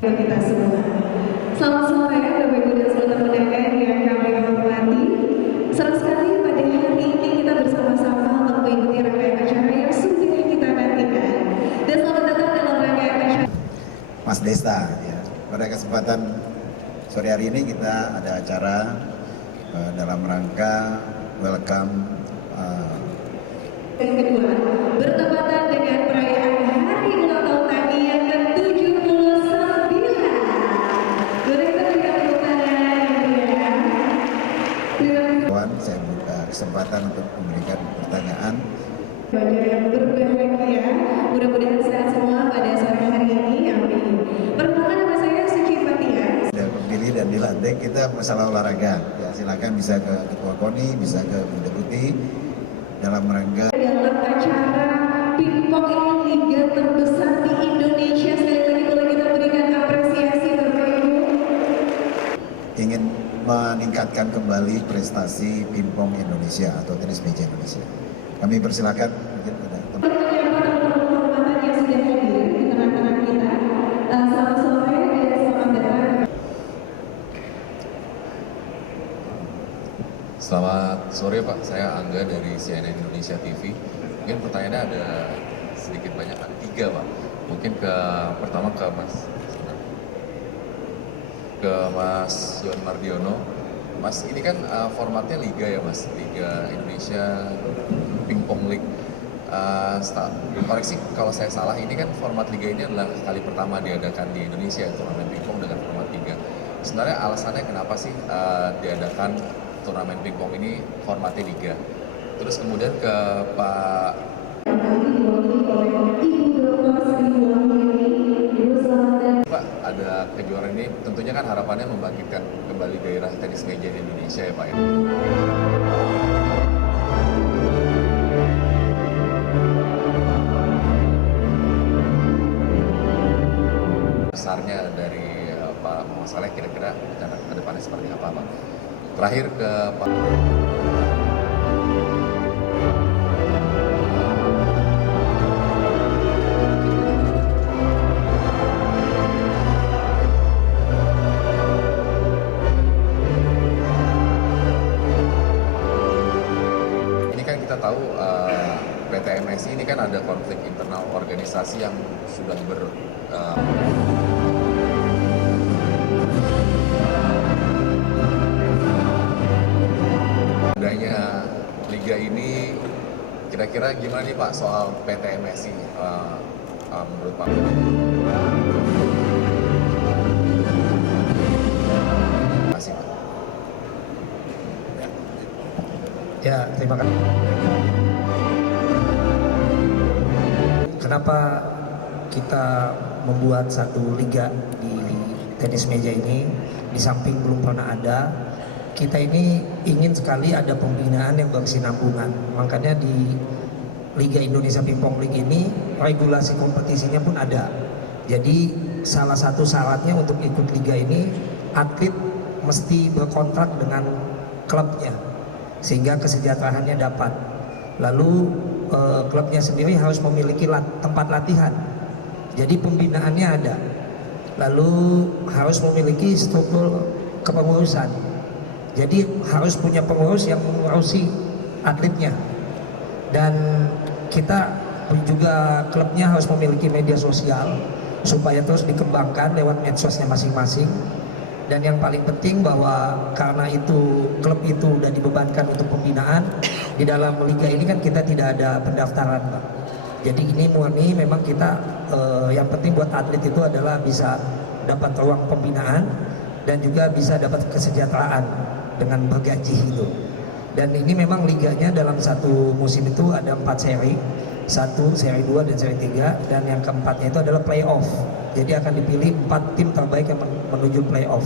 kita semua. Selamat sore Bapak Ibu dan saudara pendengar yang kami hormati. Senang sekali pada hari ini kita bersama-sama untuk mengikuti rangkaian acara yang sudah kita nantikan. Dan selamat datang dalam rangkaian acara Mas Desta. Ya. Pada kesempatan sore hari ini kita ada acara dalam rangka welcome yang kedua bertepatan dengan perayaan Hari Ulang Tahun TNI yang ke-79. Direktur berikan tepuk tangan ya. Terima kasih. Saya buka kesempatan untuk memberikan pertanyaan. Belajar yang berbahagia, mudah-mudahan sehat semua pada sore hari ini, amin. Perkenalkan nama saya Suci Fatia. Sudah berdiri dan dilantik, kita masalah olahraga. Ya, silakan bisa ke Ketua KONI, bisa ke Bunda Putih dalam rangka dalam acara pingpong ini liga terbesar di Indonesia. Sekali lagi boleh kita berikan apresiasi Bapak Ibu. ingin meningkatkan kembali prestasi pingpong Indonesia atau tenis meja Indonesia. Kami persilakan mungkin ada teman. Penghormatan yang sudah hadir di tengah-tengah kita. Selamat sore dan selamat datang. Selamat sore Pak, saya Angga dari CNN Indonesia TV. Mungkin pertanyaannya ada sedikit banyak, ada 3 Pak. Mungkin pertama ke Mas Yon Mardiono. Mas, ini kan formatnya liga ya Mas, Liga Indonesia Pingpong League. Koreksi kalau saya salah, ini kan format liga ini adalah kali pertama diadakan di Indonesia, turnamen pingpong dengan format liga. Sebenarnya alasannya kenapa sih diadakan turnamen pingpong ini formatnya liga? Terus kemudian ke Pak Pak, ada kejuaraan ini tentunya kan harapannya membangkitkan kembali gairah tenis meja di Indonesia ya Pak ya. Besarnya dari Pak Muhammad Saleh kira-kira rencana ke depannya seperti apa Pak? Terakhir ke Pak kita tahu PT MSI ini kan ada konflik internal organisasi yang sudah adanya liga ini, kira-kira gimana nih Pak soal PT MSI menurut Pak? Terima kasih Pak. Ya, terima kasih. Kenapa kita membuat satu liga di tenis meja ini, di samping belum pernah ada, kita ini ingin sekali ada pembinaan yang berkesinambungan. Makanya di Liga Indonesia Pingpong League ini, regulasi kompetisinya pun ada. Jadi salah satu syaratnya untuk ikut liga ini, atlet mesti berkontrak dengan klubnya, sehingga kesejahteraannya dapat. Lalu klubnya sendiri harus memiliki tempat latihan, jadi pembinaannya ada. Lalu harus memiliki struktur kepengurusan, jadi harus punya pengurus yang mengurusi atletnya. Dan kita juga klubnya harus memiliki media sosial supaya terus dikembangkan lewat medsosnya masing-masing. Dan yang paling penting bahwa karena itu klub itu sudah dibebankan untuk pembinaan, di dalam liga ini kan kita tidak ada pendaftaran Pak. Jadi ini murni memang kita yang penting buat atlet itu adalah bisa dapat ruang pembinaan dan juga bisa dapat kesejahteraan dengan bergaji itu. Dan ini memang liganya dalam satu musim itu ada 4 seri, 1, seri 2, dan seri 3, dan yang keempatnya itu adalah playoff. Jadi akan dipilih 4 tim terbaik yang menuju playoff.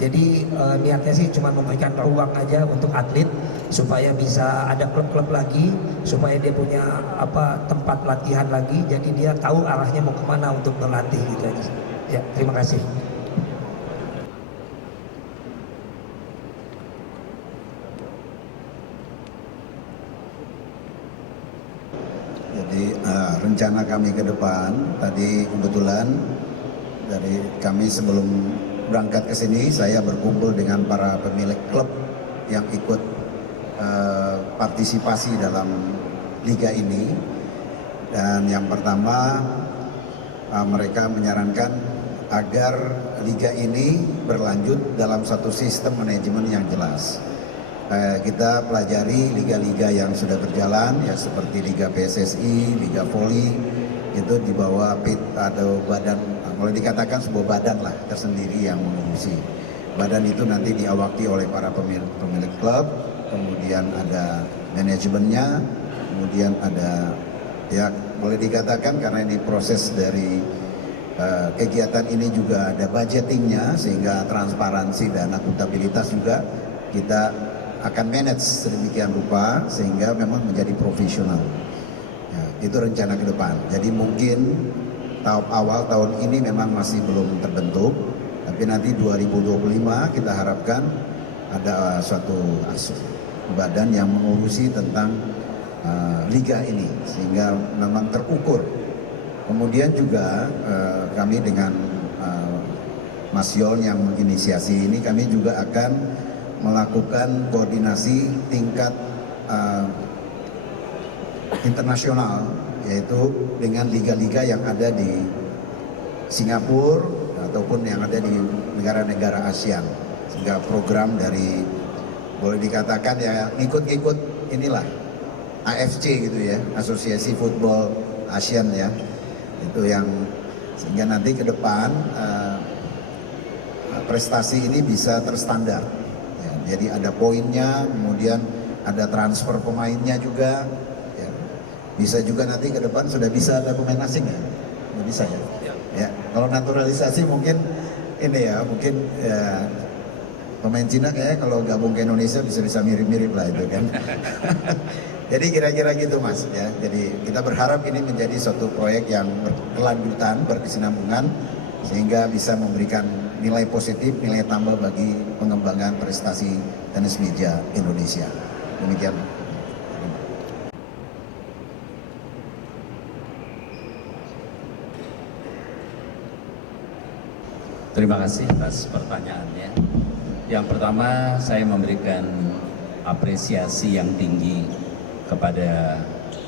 Jadi niatnya sih cuma memberikan ruang aja untuk atlet supaya bisa ada klub-klub lagi, supaya dia punya tempat latihan lagi, jadi dia tahu arahnya mau kemana untuk berlatih gitu aja. Ya, terima kasih. Jadi rencana kami ke depan tadi kebetulan dari kami sebelum berangkat ke sini, saya berkumpul dengan para pemilik klub yang ikut partisipasi dalam liga ini. Dan yang pertama, mereka menyarankan agar liga ini berlanjut dalam satu sistem manajemen yang jelas. Kita pelajari liga-liga yang sudah berjalan, ya seperti Liga PSSI, Liga Voli, itu di bawah PIT atau badan, boleh dikatakan sebuah badan lah tersendiri yang mengurusi. Badan itu nanti diawaki oleh para pemilik klub, kemudian ada manajemennya, kemudian ada, ya boleh dikatakan karena ini proses dari kegiatan ini juga ada budgetingnya, sehingga transparansi dan akuntabilitas juga kita akan manage sedemikian rupa sehingga memang menjadi profesional. Ya, itu rencana ke depan. Jadi mungkin awal tahun ini memang masih belum terbentuk, tapi nanti 2025 kita harapkan ada suatu badan yang mengurusi tentang liga ini sehingga memang terukur. Kemudian juga kami dengan Mas Yon yang menginisiasi ini, kami juga akan melakukan koordinasi tingkat internasional, yaitu dengan liga-liga yang ada di Singapura ataupun yang ada di negara-negara ASEAN, sehingga program dari, boleh dikatakan ya ngikut-ngikut inilah AFC gitu ya, Asosiasi Football ASEAN ya, itu yang sehingga nanti ke depan prestasi ini bisa terstandar. Jadi ada poinnya, kemudian ada transfer pemainnya juga. Ya. Bisa juga nanti ke depan sudah bisa ada pemain asing ya, nggak bisa ya. Ya. Kalau naturalisasi mungkin ini ya, mungkin ya, pemain Cina kayaknya kalau gabung ke Indonesia bisa mirip-mirip lah itu kan. Jadi kira-kira gitu Mas ya. Jadi kita berharap ini menjadi suatu proyek yang berkelanjutan, berkesinambungan, sehingga bisa memberikan nilai positif, nilai tambah bagi pengembangan prestasi tenis meja Indonesia. Demikian. Terima kasih atas pertanyaannya. Yang pertama, saya memberikan apresiasi yang tinggi kepada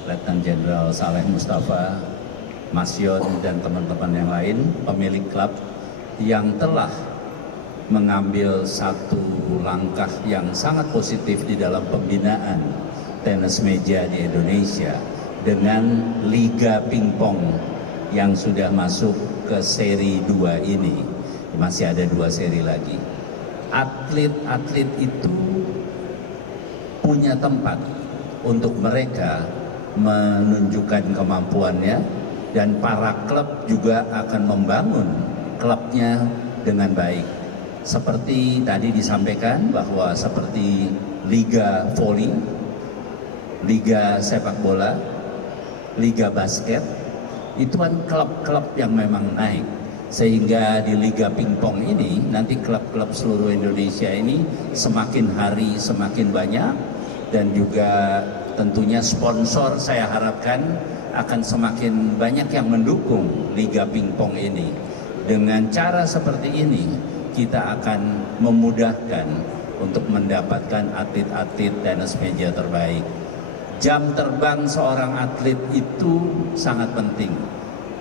Letnan Jenderal Saleh Mustafa, Mas Yon dan teman-teman yang lain, pemilik klub yang telah mengambil satu langkah yang sangat positif di dalam pembinaan tenis meja di Indonesia dengan Liga Pingpong yang sudah masuk ke seri 2 ini. Masih ada 2 seri lagi. Atlet-atlet itu punya tempat untuk mereka menunjukkan kemampuannya, dan para klub juga akan membangun klubnya dengan baik. Seperti tadi disampaikan bahwa seperti Liga Voli, Liga Sepak Bola, Liga Basket, itu kan klub-klub yang memang naik. Sehingga di Liga Pingpong ini nanti klub-klub seluruh Indonesia ini semakin hari semakin banyak, dan juga tentunya sponsor saya harapkan akan semakin banyak yang mendukung Liga Pingpong ini. Dengan cara seperti ini, kita akan memudahkan untuk mendapatkan atlet-atlet tenis meja terbaik. Jam terbang seorang atlet itu sangat penting.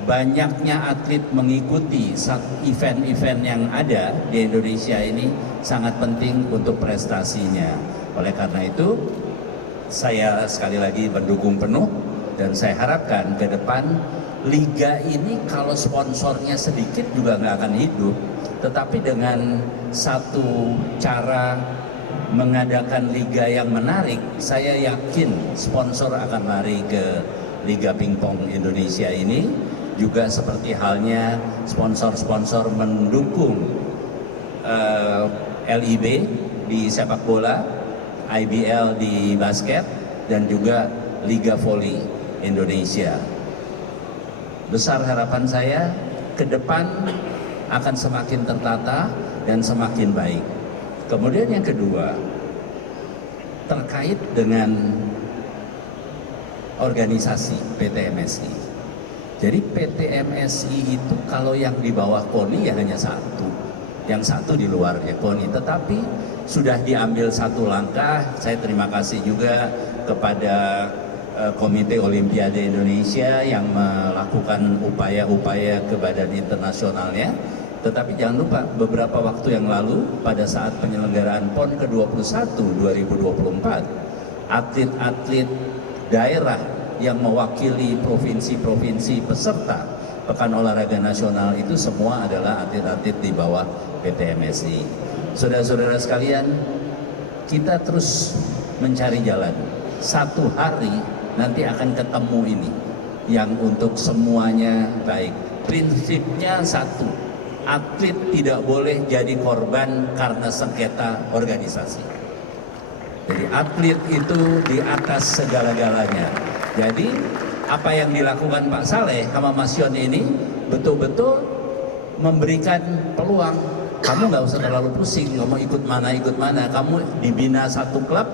Banyaknya atlet mengikuti event-event yang ada di Indonesia ini sangat penting untuk prestasinya. Oleh karena itu, saya sekali lagi mendukung penuh, dan saya harapkan ke depan liga ini kalau sponsornya sedikit juga nggak akan hidup, tetapi dengan satu cara mengadakan liga yang menarik, saya yakin sponsor akan lari ke Liga Pingpong Indonesia ini. Juga seperti halnya sponsor-sponsor mendukung LIB di sepak bola, IBL di basket, dan juga Liga Voli Indonesia. Besar harapan saya ke depan akan semakin tertata dan semakin baik. Kemudian yang kedua, terkait dengan organisasi PT MSI. Jadi PT MSI itu kalau yang di bawah KONI ya hanya satu, yang satu di luarnya KONI. Tetapi sudah diambil satu langkah. Saya terima kasih juga kepada Komite Olimpiade Indonesia yang melakukan upaya-upaya ke badan internasionalnya. Tetapi jangan lupa beberapa waktu yang lalu pada saat penyelenggaraan PON ke-21 2024, atlet-atlet daerah yang mewakili provinsi-provinsi peserta Pekan Olahraga Nasional itu semua adalah atlet-atlet di bawah PT MSI. Saudara-saudara sekalian, kita terus mencari jalan. Satu hari nanti akan ketemu ini yang untuk semuanya baik. Prinsipnya satu, atlet tidak boleh jadi korban karena sengketa organisasi. Jadi atlet itu di atas segala-galanya. Jadi apa yang dilakukan Pak Saleh sama Mas Yon ini betul-betul memberikan peluang. Kamu nggak usah terlalu pusing, kamu ikut mana, kamu dibina satu klub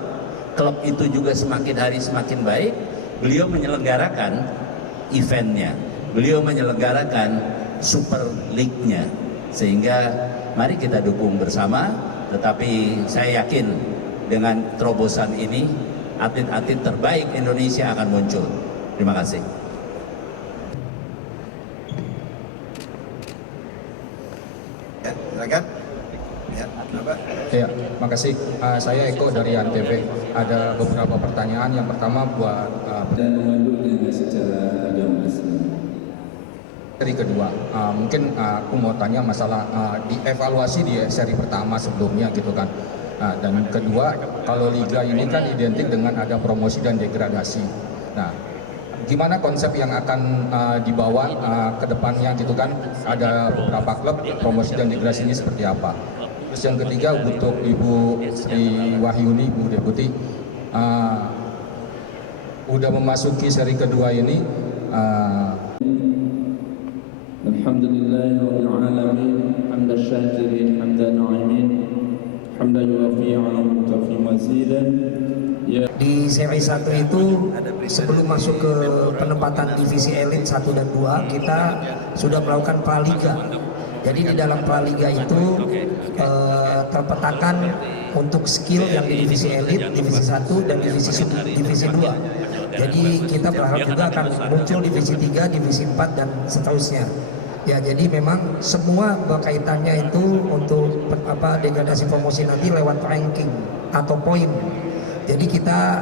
itu juga semakin hari semakin baik. Beliau menyelenggarakan eventnya, beliau menyelenggarakan Super League-nya, sehingga mari kita dukung bersama. Tetapi saya yakin dengan terobosan ini atlet-atlet terbaik Indonesia akan muncul. Terima kasih. Ya, silakan. Ya, apa? Ya, makasih. Saya Eko dari Antv. Ada beberapa pertanyaan. Yang pertama buat Dan memandunya secara agama. seri kedua. Mungkin aku mau tanya masalah dievaluasi di seri pertama sebelumnya gitu kan. Dan kedua, kalau liga ini kan identik dengan ada promosi dan degradasi. Nah, gimana konsep yang akan dibawa ke depannya gitu kan? Ada beberapa klub promosi dan degradasi ini seperti apa? Terus yang ketiga untuk Ibu Sri Wahyuni, Bu Deputi, udah memasuki seri kedua ini. Alhamdulillahirabbil alamin, hamdan syakirin, hamdan na'imin, hamdan yuwafi 'ala mukafi mazidan. Di seri 1 itu sebelum masuk ke penempatan divisi elit 1 dan 2 kita sudah melakukan praliga. Jadi di dalam praliga itu terpetakan untuk skill yang di divisi elit, divisi 1 dan divisi 2. Jadi kita berharap juga akan muncul divisi 3, divisi 4 dan seterusnya. Ya, jadi memang semua berkaitannya itu untuk degradasi promosi nanti lewat ranking atau poin. Jadi kita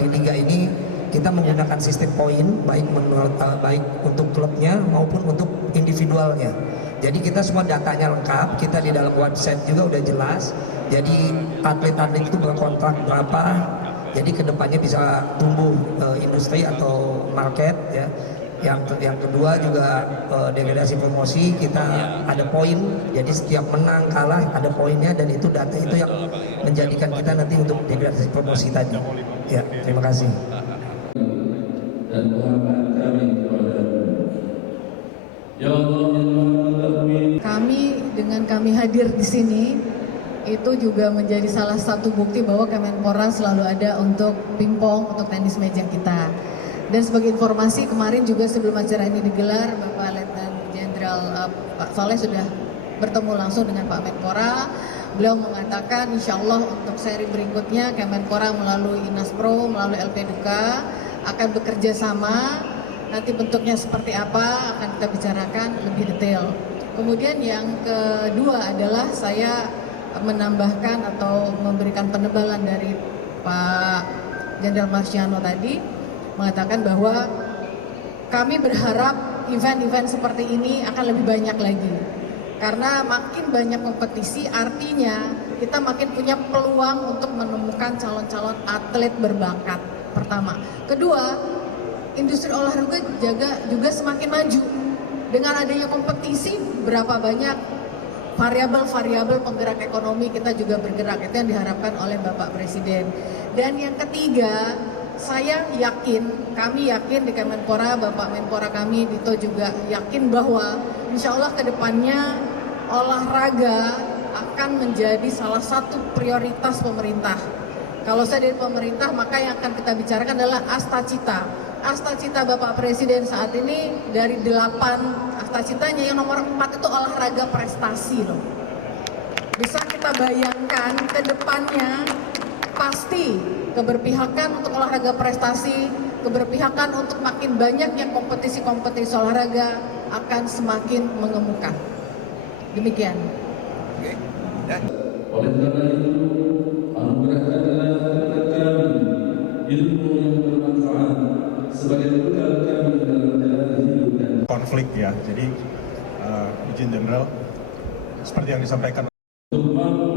di liga ini kita menggunakan sistem poin baik untuk klubnya maupun untuk individualnya. Jadi kita semua datanya lengkap, kita di dalam website juga udah jelas. Jadi atlet-atlet itu berkontrak berapa. Jadi kedepannya bisa tumbuh industri atau market ya. Yang kedua juga degradasi promosi kita ada poin, jadi setiap menang kalah ada poinnya dan itu data itu yang menjadikan kita nanti untuk degradasi promosi tadi. Ya, terima kasih. Dan kami ya Allah, kami hadir di sini itu juga menjadi salah satu bukti bahwa Kemenpora selalu ada untuk pingpong, untuk tenis meja kita. Dan sebagai informasi kemarin juga sebelum acara ini digelar, Bapak Letnan Jenderal Pak Saleh sudah bertemu langsung dengan Pak Menpora. Beliau mengatakan insya Allah untuk seri berikutnya Kemenpora melalui Inaspro, melalui LP Duka akan bekerja sama. Nanti bentuknya seperti apa akan kita bicarakan lebih detail. Kemudian yang kedua adalah saya menambahkan atau memberikan penebalan dari Pak Jenderal Marciano tadi, mengatakan bahwa kami berharap event-event seperti ini akan lebih banyak lagi. Karena makin banyak kompetisi artinya kita makin punya peluang untuk menemukan calon-calon atlet berbakat, pertama. Kedua, industri olahraga juga semakin maju. Dengan adanya kompetisi, berapa banyak variabel-variabel penggerak ekonomi kita juga bergerak. Itu yang diharapkan oleh Bapak Presiden. Dan yang ketiga, saya yakin, kami yakin di Kemenpora, Bapak Menpora kami, Dito juga yakin bahwa insya Allah ke depannya olahraga akan menjadi salah satu prioritas pemerintah. Kalau saya dari pemerintah, maka yang akan kita bicarakan adalah Astacita. Astacita Bapak Presiden saat ini dari 8 Astacitanya yang nomor 4 itu olahraga prestasi loh. Bisa kita bayangkan ke depannya pasti keberpihakan untuk olahraga prestasi, keberpihakan untuk makin banyaknya kompetisi-kompetisi olahraga akan semakin mengemuka. Demikian. Oleh karena itu, anugerahkanlah kepada kami ilmu yang bermanfaat sebagai bekal kami dalam jalan hidup dan konflik ya. Jadi izin general seperti yang disampaikan untuk mampu